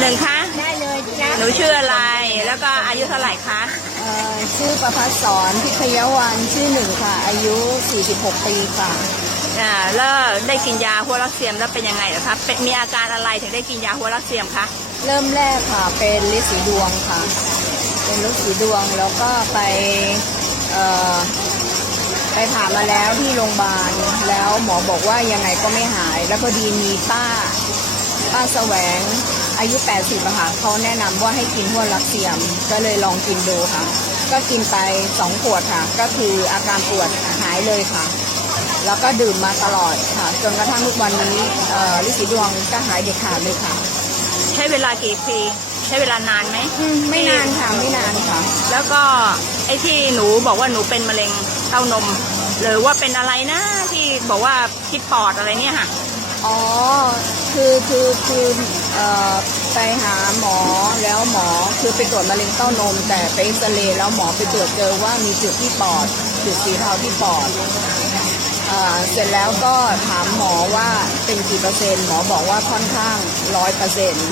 หนึ่งคะได้เลยที่รักหนูชื่ออะไรแล้วก็อายุเท่าไหร่คะเอ่อชื่อประพัฒสอนพิทยาวันชื่อหนึ่งค่ะ อายุ 46 ปีค่ะ อ่าแล้วได้กินยาหัวรักเสียมแล้วเป็นยังไงเหรอคะเป็นมีอาการอะไรถึงได้กินยาหัวรักเสียมคะเริ่มแรกค่ะ เป็นลิสีดวงค่ะ เป็นลิสีดวงแล้วก็ไปเอ่อไปผ่ามาแล้วที่โรงพยาบาลแล้วหมอบอกว่ายังไงก็ไม่หาย แล้วพอดีมีป้า ป้าแสวง อายุ 80อะค่ะเขาแนะนำว่าให้กินหัวลักเสียม ก็เลยลองกินดูค่ะ ก็กินไป2ขวดค่ะ ก็คืออาการปวดหายเลยค่ะ แล้วก็ดื่มมาตลอดค่ะ จนกระทั่งทุกวันนี้เอ่อลิสีดวงก็หายเด็ดขาดเลยค่ะใช้เวลากี่ปี ใช้เวลานานไหม อืมไม่นานค่ะไม่นานค่ะ แล้วก็ไอ้ที่หนูบอกว่าหนูเป็นมะเร็งเต้านม หรือว่าเป็นอะไรนะที่บอกว่าพิษปอดอะไรเนี่ยค่ะ อ๋อ คือคือเอ่อไปหาหมอแล้วหมอคือไปตรวจมะเร็งเต้านม แต่ไปเอ็กซเรย์แล้วหมอไปตรวจเจอว่ามีจุดที่ปอด จุดสีเทาที่ปอดเอ่อเสร็จแล้วก็ถามหมอว่าเป็นกี่เปอร์เซ็นต์หมอบอกว่าค่อนข้างร้อยเปอร์เซ็นต์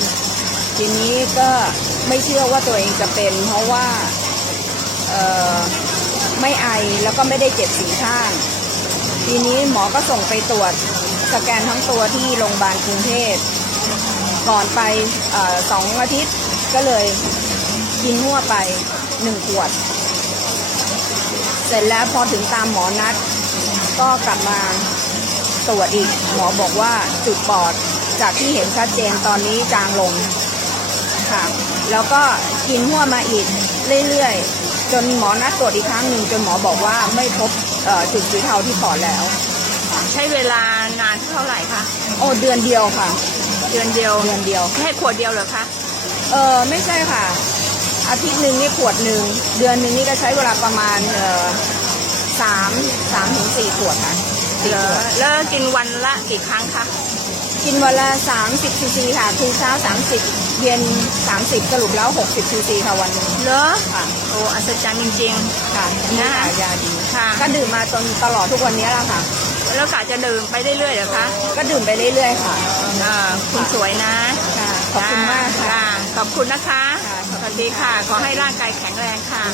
ทีนี้ก็ไม่เชื่อว่าตัวเองจะเป็น เพราะว่าเอ่อไม่ไอแล้วก็ไม่ได้เจ็บสีข้าง ทีนี้หมอก็ส่งไปตรวจ สแกนทั้งตัวที่โรงพยาบาลกรุงเทพก่อนไปอสองอาทิตย์ก็เลยกินหัวไปหนึ่งขวด เสร็จแล้วพอถึงตามหมอนัด ก็กลับมาตรวจอีก หมอบอกว่าจุดปอดจากที่เห็นชัดเจนตอนนี้จางลงค่ะ แล้วก็กินหัวมาอีกเรื่อยๆ จนหมอนัดตรวจอีกครั้งหนึ่งจนหมอบอกว่าไม่พบจุดสีเทาที่ปอดแล้ว ใช้เวลานานเท่าไหร่คะโอ้เดือนเดียวค่ะ เดือนเดียวเดือนเดียว แค่ขวดเดียวเหรอคะ เออไม่ใช่ค่ะ อาทิตย์หนึ่งนี่ขวดหนึ่ง เดือนหนึ่งนี่ก็ใช้เวลาประมาณเอ่อสามสามถึงสี่ขวดค่ะสี่เหรขอวดแล้วกินวันละกี่ครั้งคะ กินวันละสามสิบซีซีค่ะคือเช้าสามสิบเย็นสามสิบสรุปแล้วหกสิบซีซีค่ะวันหนึงเหรอค่ะโอ้อัศจรรย์จริง ค่ะนี่ค่ะยาดีค่ะ ก็ดื่มมาจนตลอดทุกวันนี้แหละค่ะๆ แล้วกะจะดื่มไปเรื่อยๆเหรอคะก็ดื่มไปเรื่อยๆค่ะอ่าคุณสวยนะค่ะขอบคุณมากค่ะ ขอบคุณนะคะค่ะสวัสดีค่ะ ขอให้ร่างกายแข็งแรงค่ะ